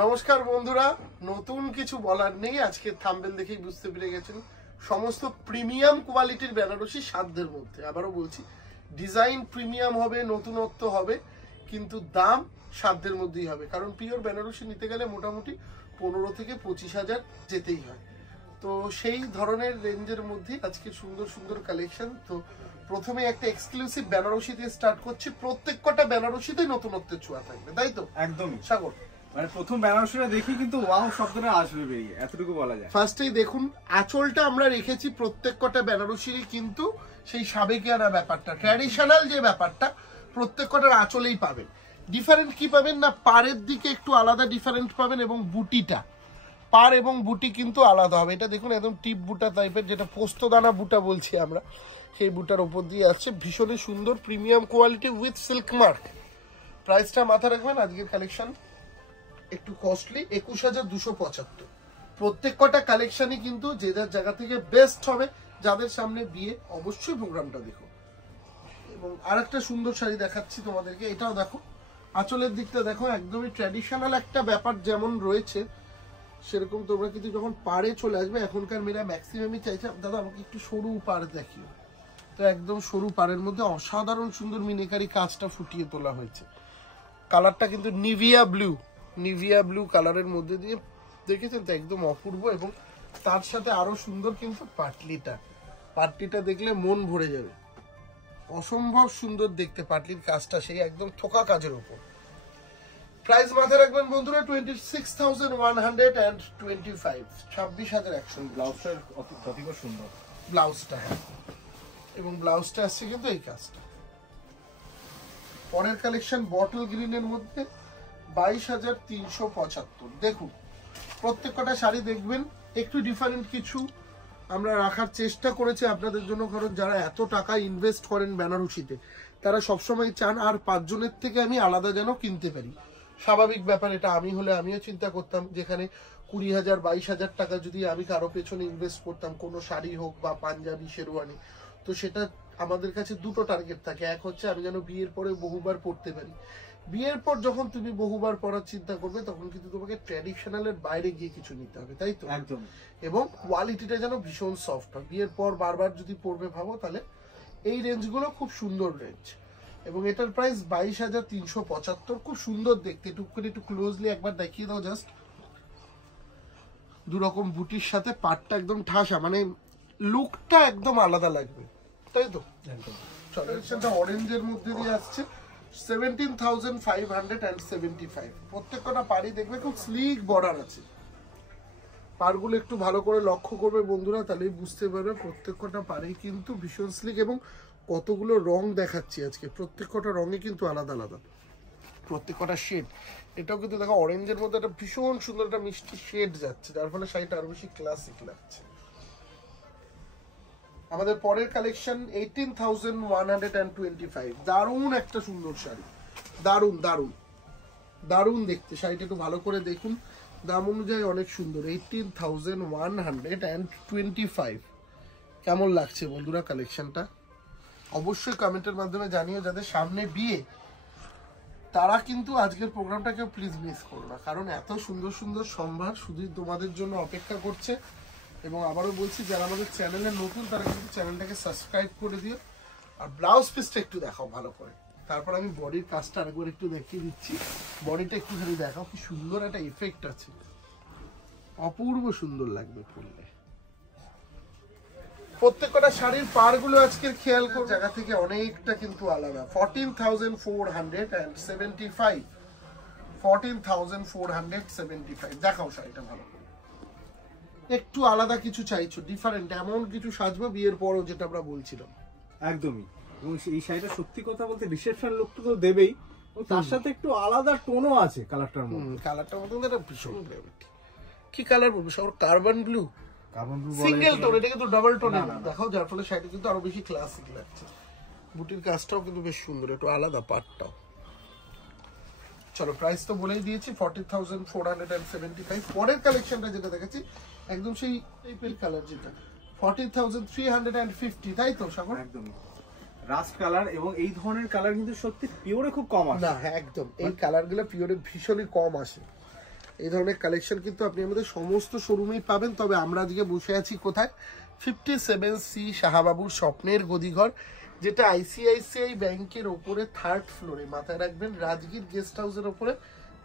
নমস্কার বন্ধুরা, নতুন কিছু বলার নেই। আজকে থাম্বনেল দেখেই বুঝতে পেরে গেছেন সমস্ত প্রিমিয়াম কোয়ালিটির বেনারসি সাধ্যের মধ্যে। আবারও বলছি, ডিজাইন প্রিমিয়াম হবে, নতুনত্ব হবে, কিন্তু দাম সাধ্যের মধ্যেই হবে। কারণ পিওর বেনারসি নিতে গেলে মোটামুটি 15 থেকে 25,000 যেতেই হয়। তো সেই ধরনের রেঞ্জের মধ্যে আজকে সুন্দর সুন্দর কালেকশন। তো প্রথমে একটা এক্সক্লুসিভ বেনারসি দিয়ে স্টার্ট করছি। প্রত্যেক কটা বেনারসিতে নতুনত্বের ছোঁয়া থাকবে, তাই তো? একদমই। সাগর, মানে প্রথম বেনারসিটা দেখি কিন্তু ওয়াও শব্দটা আসবে বেরিয়ে, এতটুকু বলা যায়। ফার্স্টেই দেখুন আঁচলটা আমরা রেখেছি প্রত্যেক কটা বেনারসিরই, কিন্তু সেই সাবেকিয়ানা ব্যাপারটা, ট্র্যাডিশনাল যে ব্যাপারটা প্রত্যেক কটার আঁচলেই পাবেন। ডিফারেন্ট কি পাবেন না, পাড়ের দিকে একটু আলাদা ডিফারেন্ট পাবেন, এবং বুটিটা, পাড় এবং বুটি কিন্তু আলাদা হবে। এটা দেখুন একদম টিপ বুটা টাইপের, যেটা পোস্তদানা বুটা বলছি আমরা, সেই বুটার ওপর দিয়ে আসছে। ভীষণই সুন্দর premium quality with silk mark. প্রাইসটা মাথা রাখবেন, আজকের কালেকশন একটু কস্টলি, 21,275। প্রত্যেক কটা কালেকশনই কিন্তু যে যার জায়গা থেকে বেস্ট হবে। যাদের সামনে বিয়ে, অবশ্যই প্রোগ্রামটা দেখো। এবং আরেকটা সুন্দর শাড়ি দেখাচ্ছি তোমাদেরকে, এটাও দেখো, আঁচলের দিকটা দেখো, একদমই ট্র্যাডিশনাল একটা ব্যাপার যেমন রয়েছে সেরকম তোমরা কিন্তু যখন পাড়ে চলে আসবে, এখনকার মেয়েরা ম্যাক্সিমামই চাইছে দাদা আমাকে একটু সরু পাড় দেখিও। তো একদম সরু পাড়ের মধ্যে অসাধারণ সুন্দর মিনেকারি কাজটা ফুটিয়ে তোলা হয়েছে। কালারটা কিন্তু নিভিয়া ব্লু কালারের মধ্যে দিয়ে, দেখেছেন তো, একদম অপূর্ব। এবং তার সাথে আরো সুন্দর কিন্তু পাটলিটা দেখলে মন ভরে যাবে, অসম্ভব সুন্দর দেখতে পাটলির কাজটা, সেই একদম থোকা কাজের উপর। প্রাইস মাথায় রাখবেন বন্ধুরা, 26,125, 26,100। ব্লাউজটা অতি সুন্দর, ব্লাউজটা, এবং ব্লাউজটা আসছে কিন্তু এই কাজটা। পরের কালেকশন বটল গ্রিনের মধ্যে 22,375। দেখুন প্রত্যেক কটা শাড়ি দেখবেন একটু ডিফারেন্ট কিছু আমরা রাখার চেষ্টা করেছি আপনাদের জন্য। কারণ যারা এত টাকা ইনভেস্ট করেন বেনারসিতে, তারা সবসময় চান আর 5 জনের থেকে আমি আলাদা যেন কিনতে পারি। স্বাভাবিক ব্যাপার, এটা আমি হলে আমিও চিন্তা করতাম, যেখানে 20,000 22,000 টাকা যদি আমি কারো পেছনে ইনভেস্ট করতাম, কোনো শাড়ি হোক বা পাঞ্জাবি শেরওয়ানি, তো সেটা আমাদের কাছে দুটো টার্গেট থাকে। এক হচ্ছে আমি যেন বিয়ের পরে বহুবার পড়তে পারি। বিয়ের পর যখন তুমি বহুবার পড়ার চিন্তা করবে, তখন কিন্তু তোমাকে ট্র্যাডিশনালের বাইরে গিয়ে কিছু নিতে হবে, তাই তো? একদম। এবং কোয়ালিটিটা যেন ভীষণ সফট হয়। বিয়ের পর বারবার যদি পড়বে ভাবো, তাহলে এই রেঞ্জগুলো খুব সুন্দর রেঞ্জ। এবং এটার প্রাইস 22,375। খুব সুন্দর দেখতে, একটু ক্লোজলি একবার দেখিয়ে দাও জাস্ট। দুরকম বুটির সাথে পাটটা একদম ঠাসা, মানে লুকটা একদম আলাদা লাগবে, তাই তো? একদম। চলো, সেটা অরেঞ্জের মধ্যে দিয়ে আসছে 17,575। প্রত্যেক কটা পাড়ি দেখবে খুব স্লিক বর্ডার আছে। পাড়গুলো একটু ভালো করে লক্ষ্য করবে বন্ধুরা, তাহলেই বুঝতে পারবে প্রত্যেক কটা পাড়ি কিন্তু ভীষণ স্লিক। এবং কতগুলো রং দেখাচ্ছি আজকে, প্রত্যেক কটা রঙে কিন্তু আলাদা আলাদা, প্রত্যেক কটা শেড। এটাও কিন্তু দেখো অরেঞ্জের মধ্যে একটা ভীষণ সুন্দর একটা মিষ্টি শেড যাচ্ছে, যার ফলে শাড়িটা আরো বেশি ক্লাসিক লাগছে। আমাদের পরের কালেকশন 18,125। দারুণ একটা সুন্দর শাড়ি, দারুণ দেখতে। শাড়িটা একটু ভালো করে দেখুন, দাম অনুযায়ী অনেক সুন্দর। 18,125। কেমন লাগছে বন্ধুরা কালেকশনটা? অবশ্যই কমেন্টের মাধ্যমে জানিও। যাদের সামনে বিয়ে, তারা কিন্তু আজকের প্রোগ্রামটাকে প্লিজ মিস করো না, কারণ এত সুন্দর সুন্দর সম্ভার শুধুই তোমাদের জন্য অপেক্ষা করছে। এবং আবারও বলছি, যারা আমাদের চ্যানেলে নতুন, তারা কিন্তু চ্যানেলটাকে সাবস্ক্রাইব করে দিও। আর ব্লাউজ পিসটা একটু দেখাও ভালো করে, তারপর আমি বডির কাজটা আরেকবার একটু দেখিয়ে দিচ্ছি। বডিটা একটুখানি দেখাও, কি সুন্দর একটা এফেক্ট আছে, অপূর্ব সুন্দর লাগবে পরলে। প্রত্যেকটা শাড়ির পাড়গুলো আজকের খেয়াল করে জায়গা থেকে অনেকটা কিন্তু আলাদা। 14,475, 14,475। দেখাও শাড়িটা ভালো করে, একটু আলাদা কিছু চাইছো, ডিফারেন্ট, এমন কিছু সাজবো বিয়ের পরও, যেটা আমরা বলছিলাম। একদমই। এবং এই শাড়িটা সত্যি কথা বলতে রিসেপশন লুকটা তো দেবেই, তার সাথে একটু আলাদা টোনও আছে কালারটার মধ্যে। কালারটার মধ্যে একটা ভীষণ গ্র্যাভিটি। কি কালার বলবো সব? কার্বন ব্লু বলে সিঙ্গেল টোন, এটা কিন্তু ডাবল টোন দেখাও, যার ফলে শাড়িটা কিন্তু আরো বেশি ক্লাসিক লাগছে। বুটির কাজটাও কিন্তু বেশ সুন্দর, একটু আলাদা পাটটাও। চলো, প্রাইস তো বলেই দিয়েছি, 40,475। পরের কালেকশনটা যেটা দেখাচ্ছি একদম সেই পেল কালার, যেটা 40,350, তাই তো সাগর? একদমই রাস্ট কালার। এবং এই ধরনের কালার কিন্তু সত্যি পিওরে খুব কম আসে। না, হ্যাঁ একদম, এই কালারগুলো পিওরে ভীষণই কম আসে। এই ধরনের কালেকশন কিন্তু আপনি আমাদের সমস্ত শোরুমেই পাবেন। তবে আমরা আজকে বসে আছি কোথায়? 57C শাহবাবুর স্বপ্নের গদিঘর, যেটা আইসিআইসিআই ব্যাংকের ওপরে 3rd ফ্লোরে। মাথায় রাখবেন, রাজগীর গেস্ট হাউসের ওপরে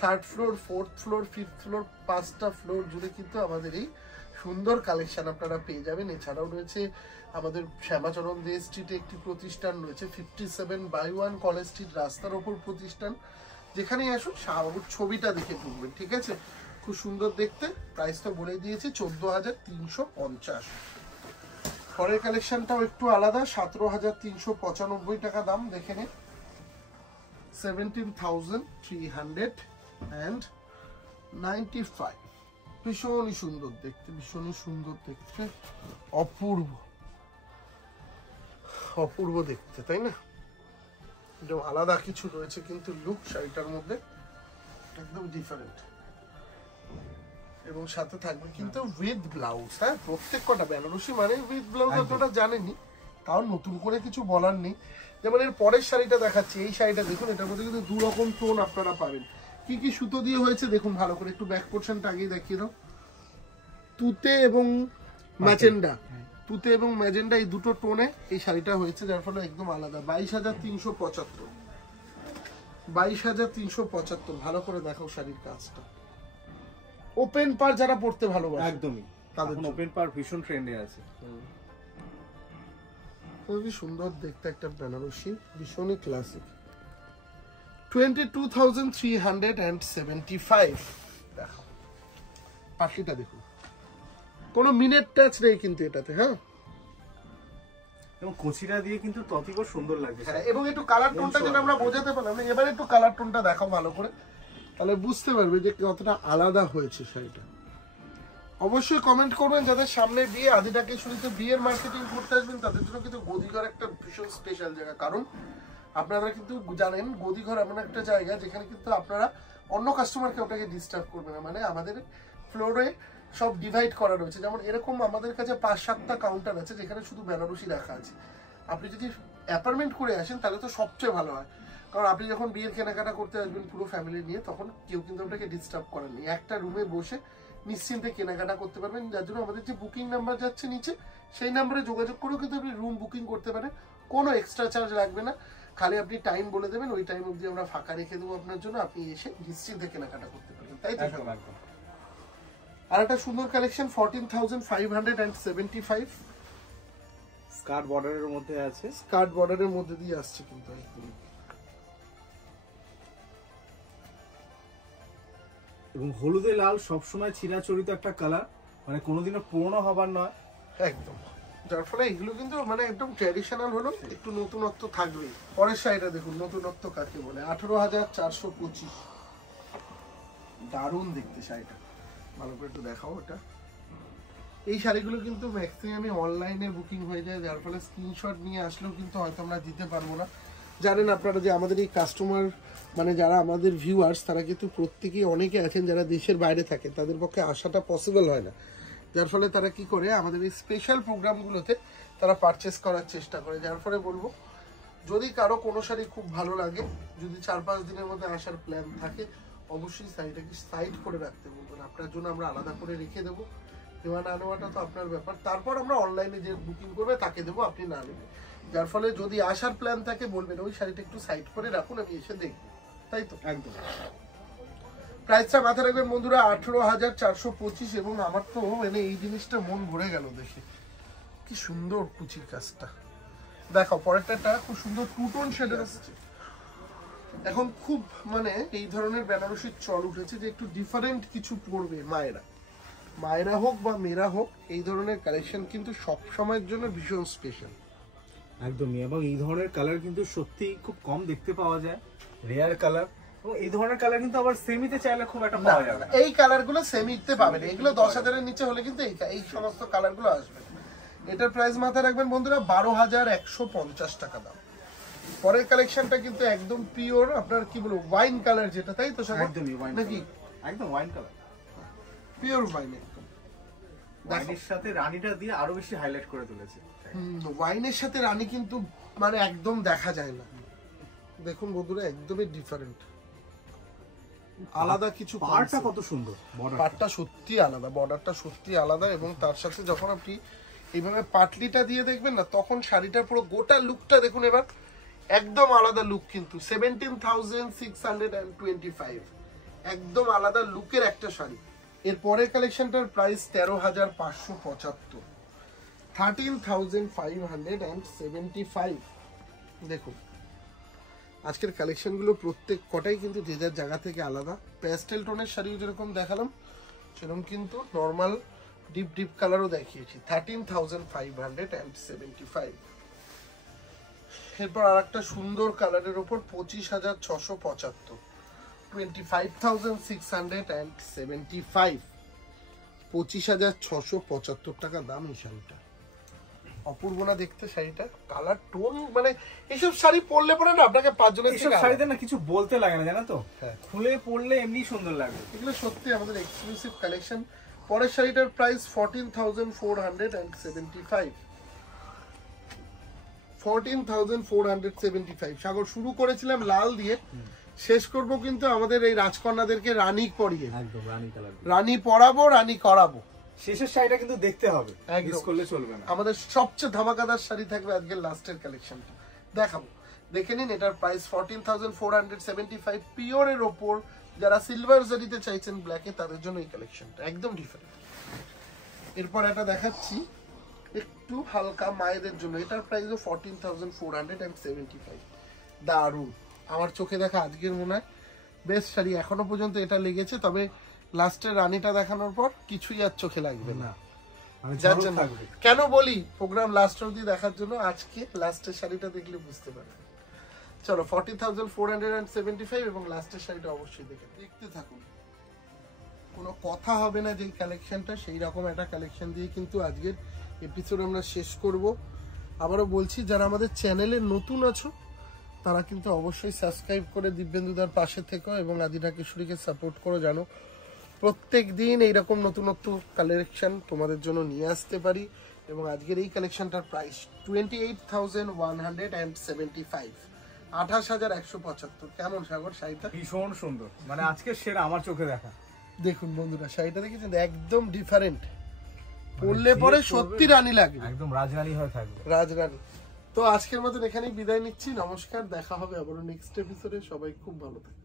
3rd floor, 4th floor, 5th floor, 5টা ফ্লোর জুড়ে কিন্তু আমাদের এই সুন্দর কালেকশন আপনারা পেয়ে যাবেন। এছাড়াও রয়েছে আমাদের শ্যামাচরণ দে স্ট্রিটে একটি প্রতিষ্ঠান রয়েছে, 57/1 কলেজ স্ট্রিট রাস্তার ওপর প্রতিষ্ঠান। যেখানেই আসুন শাহবাবুর ছবিটা দেখে ঢুকবেন, ঠিক আছে? খুব সুন্দর দেখতে। প্রাইসটা বলে দিয়েছি 14,350। পরের কালেকশনটাও একটু আলাদা, 17,395 টাকা দাম। দেখে নিন, 17,395। ভীষণই সুন্দর দেখতে, ভীষণই সুন্দর দেখতে, অপূর্ব অপূর্ব দেখতে, তাই না? একদম আলাদা কিছু রয়েছে কিন্তু লুক শাড়িটার মধ্যে, একদম ডিফারেন্ট। এবং সাথে থাকবে কিন্তু উইথ ব্লাউজ। হ্যাঁ, প্রত্যেক কটা বেনারসি মানে উইথ ব্লাউজ, আপনারা জানেনই, তাও নতুন করে কিছু বলার নেই। যেমন এর পরের শাড়িটা দেখাচ্ছি, এই শাড়িটা দেখুন, এটার মধ্যে কিন্তু 2 রকম টোন আপনারা পাবেন। কি কি সুতো দিয়ে হয়েছে দেখুন ভালো করে, একটু ব্যাক পোর্শনটা আগেই দেখিয়ে দাও। তুতে এবং ম্যাজেন্ডা, তুতে এবং ম্যাজেন্ডা এই দুটো টোনে এই শাড়িটা হয়েছে, যার ফলে একদম আলাদা। 22,375, 22,375। ভালো করে দেখো শাড়ির কাজটা। ওপেন পার যারা পড়তে ভালোবাসে, একদমই, তাদের ওপেন পার ভীষণ ট্রেন্ডে আছে। খুবই সুন্দর দেখতে একটা বেনারসি, ভীষণই ক্লাসিক। 22,375। দেখো পাখিটা দেখুন, কোনো মিনেট টাচ নেই কিন্তু এটাতে। হ্যাঁ, এবং কচিটা দিয়ে কিন্তু ততই সুন্দর লাগছে। হ্যাঁ, এবং একটু কালার টোনটা যেটা আমরা বোঝাতে পারলাম না, এবারে একটু কালার টোনটা দেখাও ভালো করে, তাহলে বুঝতে পারবে যে কতটা আলাদা হয়েছে শাড়িটা। অবশ্যই কমেন্ট করবেন যাদের সামনে বিয়ে, আদিটাকে শুরুতে বিয়ের মার্কেটিং করতে আসবেন, তাদের জন্য কিন্তু গদিঘর একটা ভীষণ স্পেশাল জায়গা। কারণ আপনারা কিন্তু জানেন গদিঘর এমন একটা জায়গা যেখানে কিন্তু আপনারা অন্য কাস্টমারকে ওটাকে ডিস্টার্ব করবে না। মানে আমাদের ফ্লোরে সব ডিভাইড করা রয়েছে, যেমন এরকম আমাদের কাছে 5-7টা কাউন্টার আছে যেখানে শুধু বেনারসি রাখা আছে। আপনি যদি অ্যাপার্টমেন্ট করে আসেন তাহলে তো সবচেয়ে ভালো হয়, কারণ আপনি যখন বিয়ের কেনাকাটা করতে আসবেন পুরো ফ্যামিলি নিয়ে, তখন কেউ কিন্তু আপনাকে ডিস্টার্ব করেন নি, একটা রুমে বসে নিশ্চিন্তে কেনাকাটা করতে পারবেন। যার জন্য আমাদের যে বুকিং নাম্বার যাচ্ছে নিচে, সেই নাম্বারে যোগাযোগ করেও কিন্তু আপনি রুম বুকিং করতে পারেন, কোনো এক্সট্রা চার্জ লাগবে না। খালি আপনি টাইম বলে দেবেন, ওই টাইম অবধি আমরা ফাঁকা রেখে দেবো আপনার জন্য, আপনি এসে নিশ্চিন্তে কেনাকাটা করতে পারবেন, তাই তো? আর একটা সুন্দর কালেকশন, 14,575। স্কার্ট বর্ডারের মধ্যে আছে, স্কার্ট বর্ডারের মধ্যে দিয়ে আসছে কিন্তু একদম। এবং হলুদে লাল সবসময় চিরাচরিত একটা কালার, মানে কোনোদিনও পুরনো হবার নয়, একদম। যার ফলে এগুলো কিন্তু মানে একদম ট্র্যাডিশনাল হলো, একটু নতুনত্ব থাকবে। পরের শাড়িটা দেখুন, নতুনত্ব কাকে বলে, 18,425। দারুণ দেখতে শাড়িটা, ভালো করে একটু দেখাও এটা। এই শাড়িগুলো কিন্তু ম্যাক্সিমামই অনলাইনে বুকিং হয়ে যায়, যার ফলে স্ক্রিনশট নিয়ে আসলেও কিন্তু হয়তো আমরা দিতে পারবো না। জানেন আপনারা যে আমাদের এই কাস্টমার মানে যারা আমাদের ভিউয়ার্স, তারা কিন্তু প্রত্যেকেই অনেকে আছেন যারা দেশের বাইরে থাকে, তাদের পক্ষে আসাটা পসিবল হয় না। যার ফলে তারা কি করে, আমাদের এই স্পেশাল প্রোগ্রামগুলোতে তারা পারচেস করার চেষ্টা করে। যার ফলে বলবো, যদি কারো কোনো শাড়ি খুব ভালো লাগে, যদি 4-5 দিনের মধ্যে আসার প্ল্যান থাকে, অবশ্যই শাড়িটাকে সাইড করে রাখতে বলবেন, আপনার জন্য আমরা আলাদা করে রেখে দেবো। নেওয়া না নেওয়াটা তো আপনার ব্যাপার, তারপর আমরা অনলাইনে যে বুকিং করবে তাকে দেবো, আপনি না নেবেন। যার ফলে যদি আসার প্ল্যান থাকে বলবেন ওই শাড়িটা একটু সাইড করে রাখুন, আমি এসে দেখবো, তাই তো? একদম। প্রাইসটা মাথায় রাখবেন বন্ধুরা, 18,425। এবং আমার তো মানে এই জিনিসটা মন ভরে গেল দেখে, কি সুন্দর কুচির কাজটা। দেখো পরেরটা খুব সুন্দর টু টোন শেডের আসছে। এখন খুব মানে এই ধরনের বেনারসির চল উঠেছে যে একটু ডিফারেন্ট কিছু পড়বে মায়েরা হোক বা মেয়েরা হোক, এই ধরনের কালেকশন কিন্তু সব সময়ের জন্য ভীষণ স্পেশাল। একদমই। এবং এই ধরনের কালার কিন্তু সত্যি খুব কম দেখতে পাওয়া যায়, রেয়ার কালার। এবং এই ধরনের কালার কিন্তু আবার সেমিতে চাইলে খুব একটা পাওয়া যাবে না। এই কালারগুলো সেমিতে পাবেন, এগুলো 10,000-এর নিচে হলে কিন্তু এই সমস্ত কালারগুলো আসবে। এটার প্রাইস মাথায় রাখবেন বন্ধুরা, 12,150 টাকা দাম। পরের কালেকশনটা কিন্তু একদম পিওর আপনার কি বলবো ওয়াইন কালার, যেটা তাই তো? একদমই ওয়াইন নাকি একদম ওয়াইন কালার, পিওর ওয়াইন একদম। ওয়াইনের সাথে রানীটা দিয়ে আরো বেশি হাইলাইট করে তুলেছে। ওয়াইনের সাথে রানী কিন্তু মানে একদম দেখা যায় না। দেখুন বন্ধুরা, একদমই ডিফারেন্ট, আলাদা কিছু পাড়টা কত সুন্দর, পাটটা সত্যি আলাদা, বর্ডারটা সত্যি আলাদা, এবং তার সাথে যখন আপনি এইভাবে পাটলিটা দিয়ে দেখবেন না, তখন শাড়িটার পুরো গোটা লুকটা দেখুন এবার, একদম আলাদা লুক কিন্তু। 17,625, একদম আলাদা লুকের একটা শাড়ি। এর পরের কালেকশনটার প্রাইস 13,575, 13,575। দেখুন আজকের কালেকশনগুলো প্রত্যেক কটাই কিন্তু যে যার জায়গা থেকে আলাদা। প্যাস্টেল টোনের শাড়িও যেরকম দেখালাম সেরকম কিন্তু নর্মাল ডিপ ডিপ কালারও দেখিয়েছি। 13,575। এরপর আর একটা সুন্দর কালারের ওপর 25,675, 25,675, 25,675 টাকা দাম এই শাড়িটা। অপূর্ব না দেখতে শাড়িটা, কালার টোন, মানে এইসব শাড়ি পরলে পরে না আপনাকে পাঁচজনের এইসব শাড়িতে না কিছু বলতে লাগে না, জানো তো, হ্যাঁ, খুলে পরলে এমনি সুন্দর লাগে। এগুলো সত্যি আমাদের এক্সক্লুসিভ কালেকশন। পরের শাড়িটার প্রাইস 14,475, 14,475। সাগর শুরু করেছিলাম লাল দিয়ে, শেষ করব কিন্তু আমাদের এই রাজকন্যাদেরকে রানী পরিয়ে, একদম রানী কালার, রানী পরাবো, রানী করাবো। শেষের শাড়িটা কিন্তু দেখতে হবে, একদম। মিস করলে চলবে না। আমাদের সবচেয়ে ধামাকাদার শাড়ি থাকবে আজকের লাস্টের কালেকশনটা, দেখাবো, দেখে নিন। এটার প্রাইস 14,475, পিওরের ওপর। যারা সিলভার জারিতে চাইছেন ব্ল্যাকে, তাদের জন্য এই কালেকশনটা একদম ডিফারেন্ট। এরপর এটা দেখাচ্ছি একটু হালকা মায়েদের জন্য, এটার প্রাইসও 14,475। দারুণ, আমার চোখে দেখা আজকের মনে হয় বেস্ট শাড়ি এখনো পর্যন্ত এটা লেগেছে। তবে লাস্টের রানীটা দেখানোর পর কিছুই আর চোখে লাগবে না। যার জন্য কেন বলি প্রোগ্রাম লাস্ট অবধি দেখার জন্য, আজকে লাস্টের শাড়িটা দেখলে বুঝতে পারবেন। চলো 40,475 এবং লাস্টের শাড়িটা অবশ্যই দেখতে থাকুন। কোনো কথা হবে না যে কালেকশনটা, সেই রকম একটা কালেকশন দিয়ে কিন্তু আজকের এপিসোড আমরা শেষ করব। আবারও বলছি, যারা আমাদের চ্যানেলে নতুন আছো তারা কিন্তু অবশ্যই সাবস্ক্রাইব করে দিব্যেন্দুদার পাশে থেকো এবং আদিরা কিশোরীকে সাপোর্ট করো। জানো প্রত্যেক দিন এইরকম নতুনত্ব কালেকশন তোমাদের জন্য নিয়ে আসতে পারি। এবং আজকের এই কালেকশনটার প্রাইস 28,175, 28,175। কেমন সাগর শাড়িটা? ভীষণ সুন্দর, মানে আজকের সেরা আমার চোখে দেখা। দেখুন বন্ধুরা, শাড়িটা দেখেছেন, একদম ডিফারেন্ট, পরলে পরে সত্যি রানী লাগে, একদম রাজরানী হয়ে থাকবে, রাজরানী। তো আজকের মতন এখানেই বিদায় নিচ্ছি, নমস্কার, দেখা হবে আবারও নেক্সট এপিসোডে। সবাই খুব ভালো থাকবে।